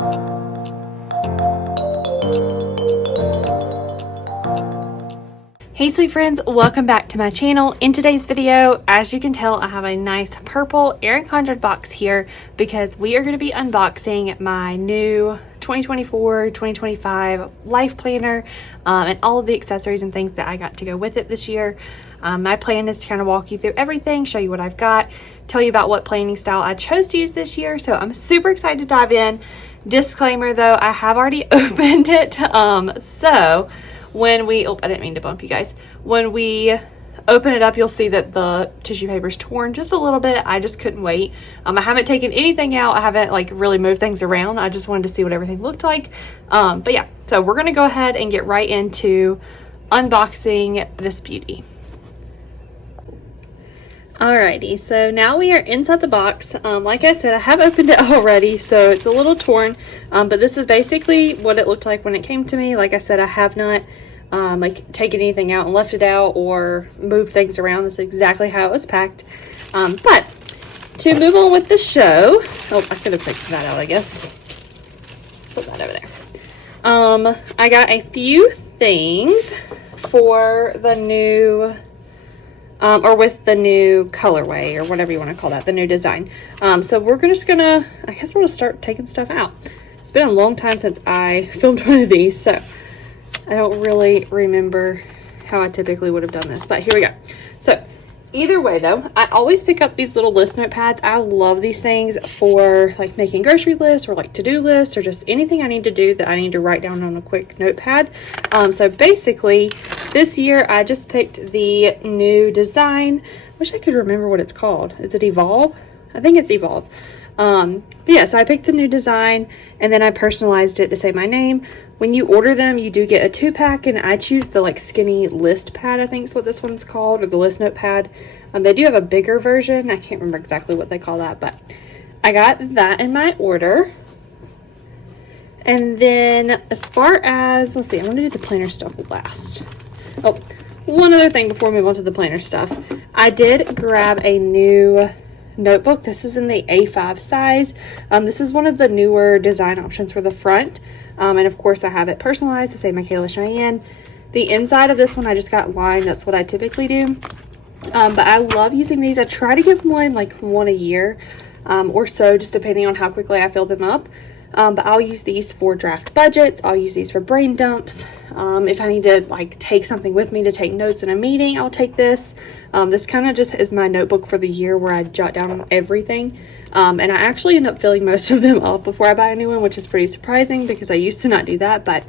Hey sweet friends, welcome back to my channel. In today's video, as you can tell, I have a nice purple Erin Condren box here because we are going to be unboxing my new 2024-2025 Life Planner and all of the accessories and things that I got to go with it this year. My plan is to kind of walk you through everything, show you what I've got, tell you about what planning style I chose to use this year. So I'm super excited to dive in. Disclaimer though, I have already opened it. So when we, I didn't mean to bump you guys. When we open it up, you'll see that the tissue paper is torn just a little bit. I just couldn't wait. I haven't taken anything out. I haven't like really moved things around. I just wanted to see what everything looked like. But yeah, so we're gonna go ahead and get right into unboxing this beauty. Alrighty, so now we are inside the box. Like I said, I have opened it already, so it's a little torn, but this is basically what it looked like when it came to me. Like I said, I have not like taken anything out and left it out or moved things around. That's exactly how it was packed. But to move on with the show, oh, I could have taken that out, I guess. Let's put that over there. I got a few things for the new or with the new colorway or whatever you want to call that, the new design. So we're just gonna, I guess we're gonna start taking stuff out. It's been a long time since I filmed one of these, so I don't really remember how I typically would have done this, but here we go. So either way though, I always pick up these little list notepads. I love these things for like making grocery lists or like to-do lists or just anything I need to do that I need to write down on a quick notepad. So basically this year I just picked the new design. Wish I could remember what it's called. Is it Evolve? I think it's Evolve. But yeah, so I picked the new design and then I personalized it to say my name. When you order them, you do get a 2-pack, and I choose the like skinny list pad, I think is what this one's called, or the list notepad. They do have a bigger version. I can't remember exactly what they call that, but I got that in my order. And then as far as, let's see, I'm gonna do the planner stuff last. Oh, one other thing before we move on to the planner stuff. I did grab a new notebook. This is in the A5 size. This is one of the newer design options for the front. And of course I have it personalized to say Michaela Cheyenne. The inside of this one I just got lined. That's what I typically do. But I love using these. I try to give one like one a year or so, just depending on how quickly I fill them up. But I'll use these for draft budgets. I'll use these for brain dumps. If I need to like take something with me to take notes in a meeting, I'll take this. This kind of just is my notebook for the year where I jot down everything. And I actually end up filling most of them up before I buy a new one, which is pretty surprising because I used to not do that. But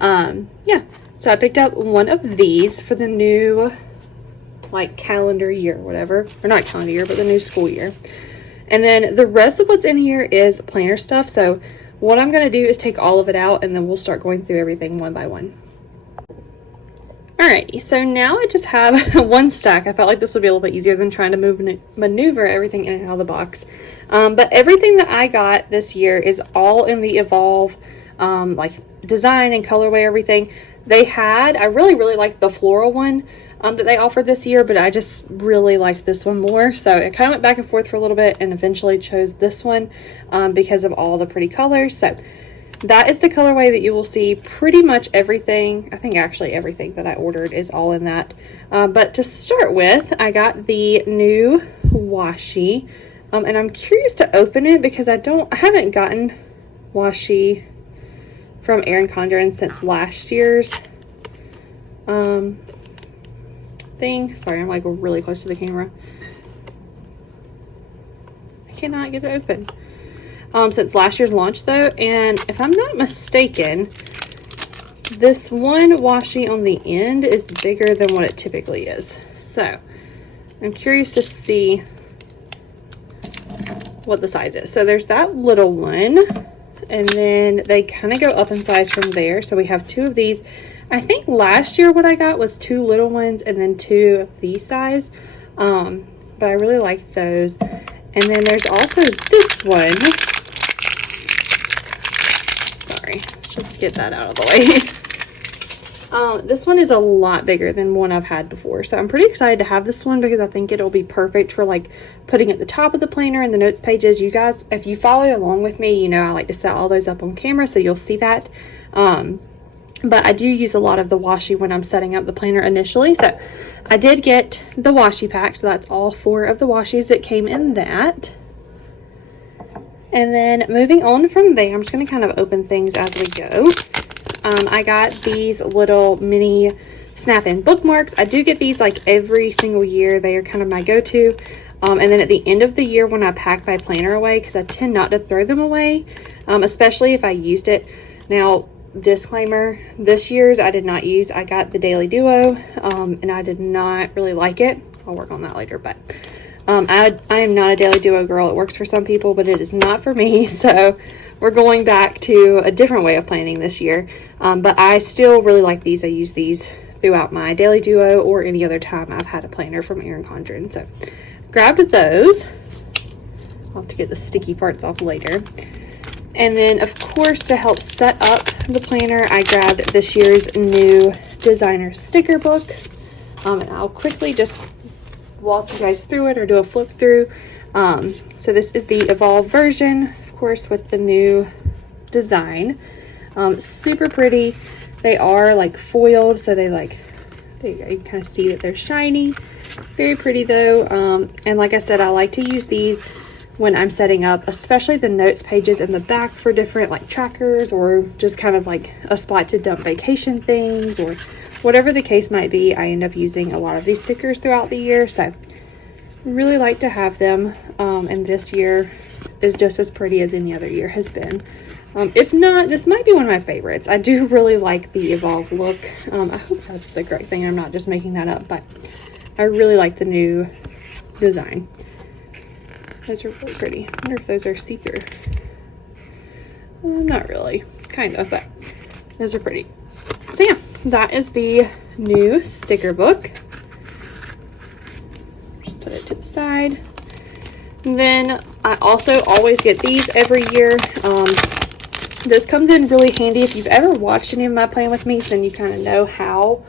yeah, so I picked up one of these for the new like calendar year, whatever, or not calendar year, but the new school year. And then the rest of what's in here is planner stuff. So what I'm going to do is take all of it out and then we'll start going through everything one by one. Alrighty, so now I just have one stack. I felt like this would be a little bit easier than trying to maneuver everything in and out of the box. But everything that I got this year is all in the Evolve like design and colorway, everything. They had, I really liked the floral one that they offered this year, but I just really liked this one more. So I kind of went back and forth for a little bit and eventually chose this one because of all the pretty colors. So that is the colorway that you will see pretty much everything. I think actually everything that I ordered is all in that. But to start with, I got the new washi. And I'm curious to open it because I haven't gotten washi from Erin Condren since last year's thing. Sorry, I'm like really close to the camera. I cannot get it open. Since last year's launch though, and if I'm not mistaken, this one washi on the end is bigger than what it typically is. So I'm curious to see what the size is. So there's that little one, and then they kind of go up in size from there. So we have two of these. I think last year what I got was 2 little ones and then 2 of these size. But I really like those. And then there's also this one. Sorry, let's just get that out of the way. This one is a lot bigger than one I've had before. So I'm pretty excited to have this one because I think it'll be perfect for like putting at the top of the planner and the notes pages. You guys, if you follow along with me, you know I like to set all those up on camera, so you'll see that. But I do use a lot of the washi when I'm setting up the planner initially. So I did get the washi pack, so that's all 4 of the washies that came in that. And then moving on from there, I'm just going to kind of open things as we go. I got these little mini snap-in bookmarks. I do get these like every single year. They are kind of my go-to. And then at the end of the year when I pack my planner away, because I tend not to throw them away, especially if I used it. Now, disclaimer, this year's I did not use. I got the Daily Duo, and I did not really like it. I'll work on that later, but I am not a Daily Duo girl. It works for some people, but it is not for me. So we're going back to a different way of planning this year. But I still really like these. I use these throughout my Daily Duo or any other time I've had a planner from Erin Condren. So grabbed those. I'll have to get the sticky parts off later. And then, of course, to help set up the planner, I grabbed this year's new designer sticker book. And I'll quickly just walk you guys through it or do a flip through. So this is the Evolve version, of course, with the new design. Super pretty. They are like foiled, so they like, there you go, you can kind of see that they're shiny. Very pretty though. And like I said, I like to use these when I'm setting up, especially the notes pages in the back for different like trackers, or just kind of like a spot to dump vacation things, or whatever the case might be. I end up using a lot of these stickers throughout the year, so really like to have them. And this year is just as pretty as any other year has been. If not, this might be one of my favorites. I do really like the Evolve look. I hope that's the correct thing. I'm not just making that up, but I really like the new design. Those are really pretty. I wonder if those are see-through. Not really, kind of, but those are pretty. So yeah, that is the new sticker book. Just put it to the side. And then I also always get these every year. This comes in really handy. If you've ever watched any of my Plan With Me, then you kind of know how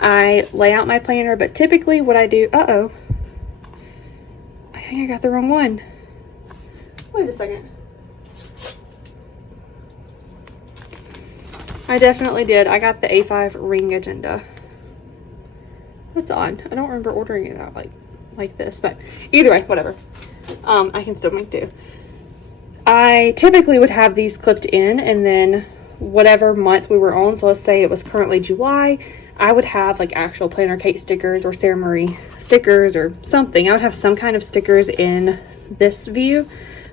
I lay out my planner. But typically what I do, I think I got the wrong one. Wait a second. I definitely did. I got the A5 ring agenda. That's odd. I don't remember ordering it out like this, but either way, whatever. I can still make do. I typically would have these clipped in, and then whatever month we were on, so let's say it was currently July, I would have like actual planner cake stickers or Sarah Marie stickers or something. I would have some kind of stickers in this view.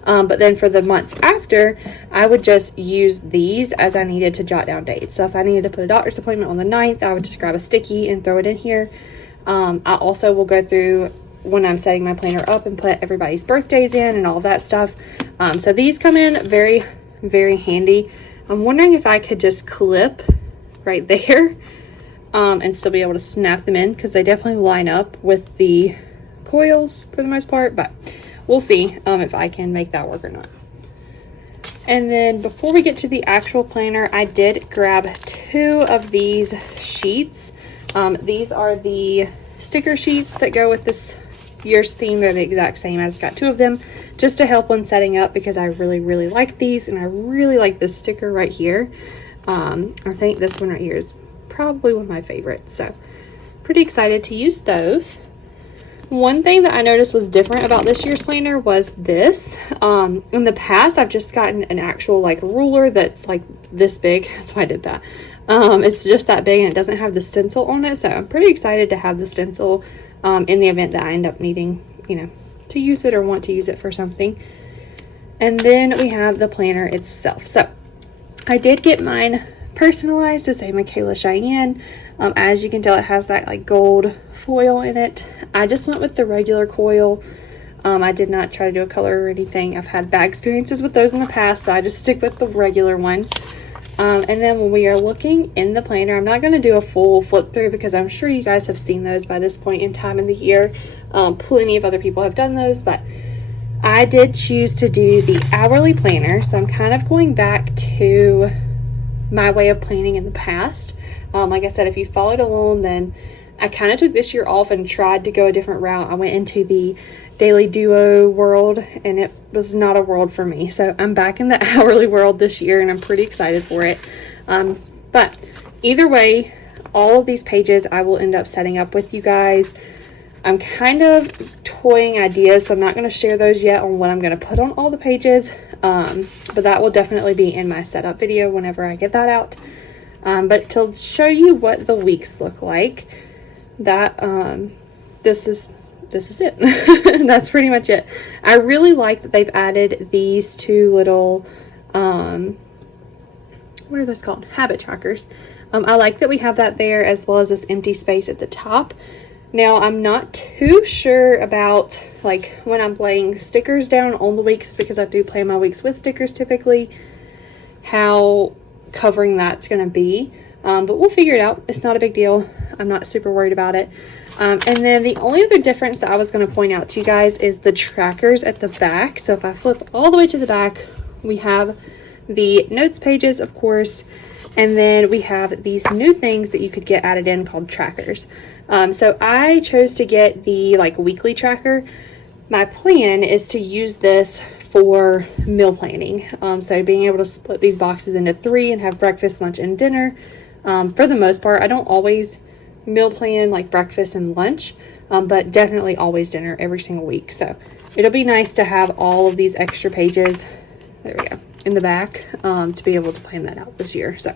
But then for the months after, I would just use these as I needed to jot down dates. So if I needed to put a doctor's appointment on the 9th, I would just grab a sticky and throw it in here. I also will go through when I'm setting my planner up and put everybody's birthdays in and all of that stuff. So these come in very, very handy. I'm wondering if I could just clip right there and still be able to snap them in, because they definitely line up with the coils for the most part, but we'll see if I can make that work or not. And then before we get to the actual planner, I did grab 2 of these sheets. These are the sticker sheets that go with this year's theme. They're the exact same. I just got 2 of them just to help when setting up, because I really, really like these, and I really like this sticker right here. I think this one right here is probably one of my favorites, so pretty excited to use those. One thing that I noticed was different about this year's planner was this. In the past, I've just gotten an actual like ruler that's like this big. That's why I did that. It's just that big, and it doesn't have the stencil on it. So I'm pretty excited to have the stencil in the event that I end up needing, to use it or want to use it for something. And then we have the planner itself. So I did get mine personalized to say Michaela Cheyenne. As you can tell, it has that like gold foil in it. I just went with the regular coil. I did not try to do a color or anything. I've had bad experiences with those in the past, so I just stick with the regular one. And then when we are looking in the planner, I'm not going to do a full flip through because I'm sure you guys have seen those by this point in time in the year. Plenty of other people have done those, but I did choose to do the hourly planner. So I'm kind of going back to my way of planning in the past. Like I said, if you followed along, then I kind of took this year off and tried to go a different route. I went into the daily duo world, and it was not a world for me. So I'm back in the hourly world this year, and I'm pretty excited for it. But either way, all of these pages I will end up setting up with you guys. I'm kind of toying ideas, so I'm not going to share those yet on what I'm going to put on all the pages, but that will definitely be in my setup video whenever I get that out. But to show you what the weeks look like, that this is it. That's pretty much it. I really like that they've added these two little what are those called? Habit trackers. I like that we have that there, as well as this empty space at the top. Now, I'm not too sure about like when I'm laying stickers down on the weeks, because I do plan my weeks with stickers typically, how covering that's going to be. But we'll figure it out. It's not a big deal. I'm not super worried about it. And then the only other difference that I was going to point out to you guys is the trackers at the back. So if I flip all the way to the back, we have the notes pages, of course, and then we have these new things that you could get added in called trackers. So I chose to get the like weekly tracker. My plan is to use this for meal planning. So being able to split these boxes into 3 and have breakfast, lunch, and dinner. For the most part, I don't always meal plan like breakfast and lunch, but definitely always dinner every single week. So it'll be nice to have all of these extra pages, there we go, in the back, to be able to plan that out this year. So,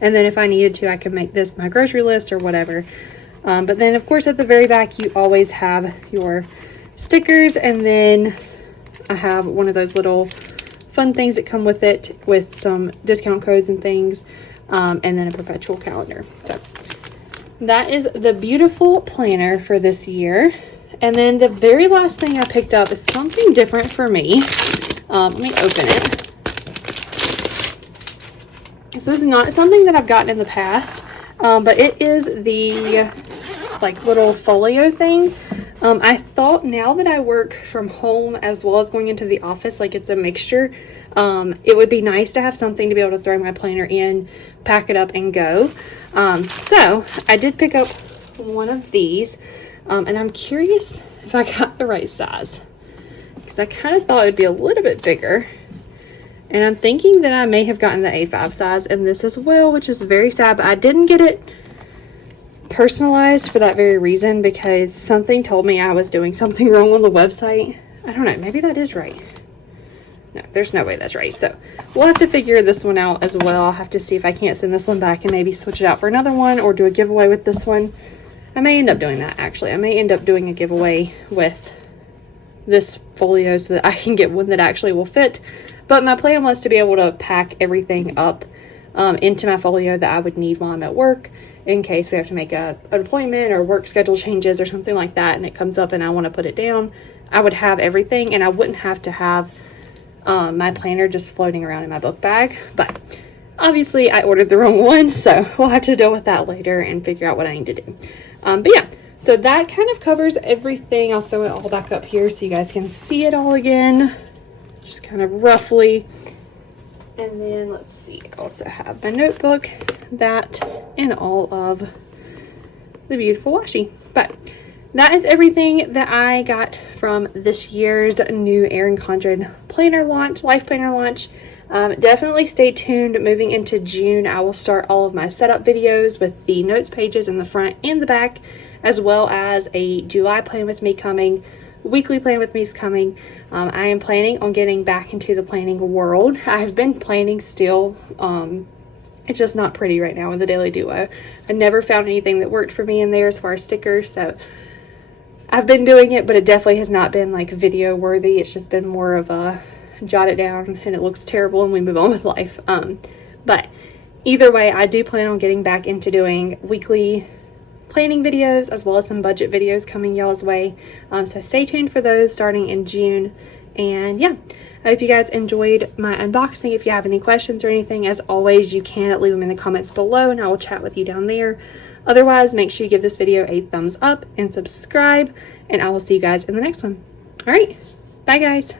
and then if I needed to, I could make this my grocery list or whatever. But then of course at the very back, you always have your stickers, and then I have one of those little fun things that come with it with some discount codes and things, and then a perpetual calendar. So that is the beautiful planner for this year. And then the very last thing I picked up is something different for me. Let me open it. This is not something that I've gotten in the past, but it is the like little folio thing. I thought now that I work from home as well as going into the office, like it's a mixture, it would be nice to have something to be able to throw my planner in, pack it up, and go. So I did pick up one of these, and I'm curious if I got the right size, because I kind of thought it would be a little bit bigger. And I'm thinking that I may have gotten the A5 size in this as well, which is very sad, but I didn't get it personalized for that very reason, because something told me I was doing something wrong on the website. I don't know, maybe that is right. No, there's no way that's right. So we'll have to figure this one out as well. I'll have to see if I can't send this one back and maybe switch it out for another one, or do a giveaway with this one. I may end up doing that, actually. I may end up doing a giveaway with this folio so that I can get one that actually will fit. But my plan was to be able to pack everything up into my folio that I would need while I'm at work, in case we have to make an appointment or work schedule changes or something like that, and it comes up and I want to put it down. I would have everything, and I wouldn't have to have my planner just floating around in my book bag. But obviously I ordered the wrong one, so we'll have to deal with that later and figure out what I need to do. But yeah, so that kind of covers everything. I'll throw it all back up here so you guys can see it all again, just kind of roughly. And then let's see, I also have my notebook, that, and all of the beautiful washi. But that is everything that I got from this year's new Erin Condren planner launch, LifePlanner launch. Definitely stay tuned. Moving into June, I will start all of my setup videos with the notes pages in the front and the back, as well as a July plan with me coming. Weekly plan with me is coming. I am planning on getting back into the planning world. I've been planning still. It's just not pretty right now in the Daily Duo. I never found anything that worked for me in there as far as stickers, so I've been doing it, but it definitely has not been like video worthy. It's just been more of a jot it down and it looks terrible and we move on with life. But either way, I do plan on getting back into doing weekly planning videos as well as some budget videos coming y'all's way. So stay tuned for those starting in June. And yeah, I hope you guys enjoyed my unboxing. If you have any questions or anything, as always, you can leave them in the comments below and I will chat with you down there. Otherwise, make sure you give this video a thumbs up and subscribe, and I will see you guys in the next one. All right, bye guys.